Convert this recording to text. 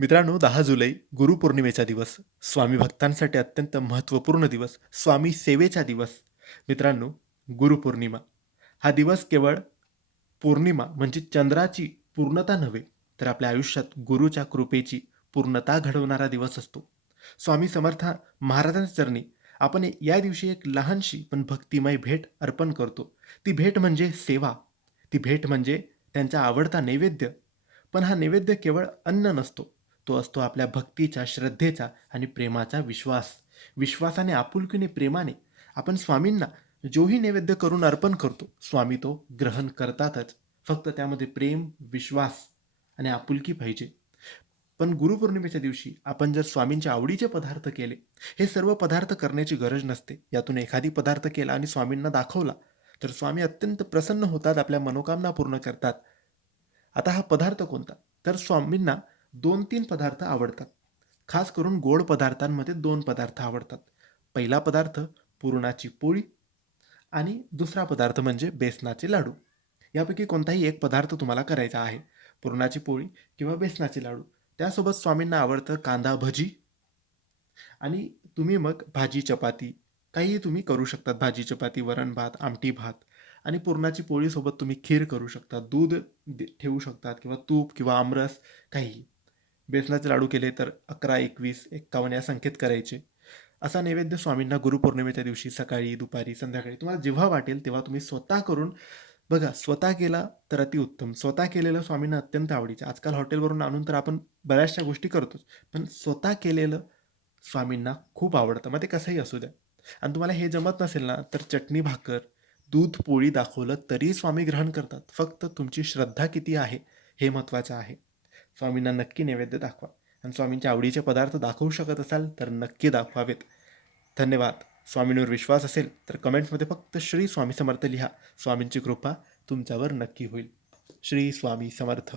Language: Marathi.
मित्रांनो, 10 जुलै गुरुपौर्णिमेचा दिवस, स्वामी भक्तांसाठी अत्यंत महत्त्वपूर्ण दिवस, स्वामी सेवेचा दिवस. मित्रांनो, गुरुपौर्णिमा हा दिवस केवळ पौर्णिमा म्हणजे चंद्राची पूर्णता नव्हे, तर आपल्या आयुष्यात गुरुच्या कृपेची पूर्णता घडवणारा दिवस असतो. स्वामी समर्थ महाराजांच्या चरणी आपण या दिवशी एक लहानशी पण भक्तिमय भेट अर्पण करतो. ती भेट म्हणजे सेवा. ती भेट म्हणजे त्यांचा आवडता नैवेद्य. पण हा नैवेद्य केवळ अन्न नसतो. तो असतो आपल्या भक्तीचा, श्रद्धेचा आणि प्रेमाचा विश्वास. विश्वासाने, आपुलकीने, प्रेमाने आपण स्वामींना जोही नैवेद्य करून अर्पण करतो, स्वामी तो ग्रहण करतातच. फक्त त्यामध्ये प्रेम, विश्वास आणि आपुलकी पाहिजे. पण गुरुपौर्णिमेच्या दिवशी आपण जर स्वामींच्या आवडीचे पदार्थ केले, हे सर्व पदार्थ करण्याची गरज नसते. यातून एखादी पदार्थ केला आणि स्वामींना दाखवला, तर स्वामी अत्यंत प्रसन्न होतात, आपल्या मनोकामना पूर्ण करतात. आता हा पदार्थ कोणता? तर स्वामींना 2-3 पदार्थ आवडतात. खास करून गोड पदार्थांमध्ये 2 पदार्थ आवडतात. पहिला पदार्थ पुरणाची पोळी आणि दुसरा पदार्थ म्हणजे बेसनाचे लाडू. यापैकी कोणताही एक पदार्थ तुम्हाला करायचा आहे. पुरणाची पोळी किंवा बेसनाचे लाडू. त्यासोबत स्वामींना आवडतं कांदा भजी आणि तुम्ही मग भाजी चपाती काहीही तुम्ही करू शकतात. भाजी चपाती, वरण भात, आमटी भात आणि पुरणाची पोळीसोबत तुम्ही खीर करू शकता. दूध ठेवू शकतात किंवा तूप किंवा आमरस काहीही. बेसनाचे लाडू केले तर 11, 21, 51 या संख्येत करायचे. असा नैवेद्य स्वामींना गुरुपौर्णिमेच्या दिवशी सकाळी, दुपारी, संध्याकाळी तुम्हाला जेव्हा वाटेल तेव्हा तुम्ही स्वतः करून बघा. स्वतः केला तर अतिउत्तम. स्वतः केलेलं स्वामींना अत्यंत आवडीचं. आजकाल हॉटेलवरून आणून तर आपण बऱ्याचशा गोष्टी करतोच. पण स्वतः केलेलं स्वामींना खूप आवडतं. मग ते कसंही असू द्या. आणि तुम्हाला हे जमत नसेल ना, तर चटणी भाकर, दूध पोळी दाखवलं तरी स्वामी ग्रहण करतात. फक्त तुमची श्रद्धा किती आहे हे महत्त्वाचं आहे. स्वामींना नक्की नैवेद्य दाखवा आणि स्वामींच्या आवडीचे पदार्थ दाखवू शकत असाल तर नक्की दाखवावेत. धन्यवाद. स्वामींवर विश्वास असेल तर कमेंट्समध्ये फक्त श्री स्वामी समर्थ लिहा. स्वामींची कृपा तुमच्यावर नक्की होईल. श्री स्वामी समर्थ.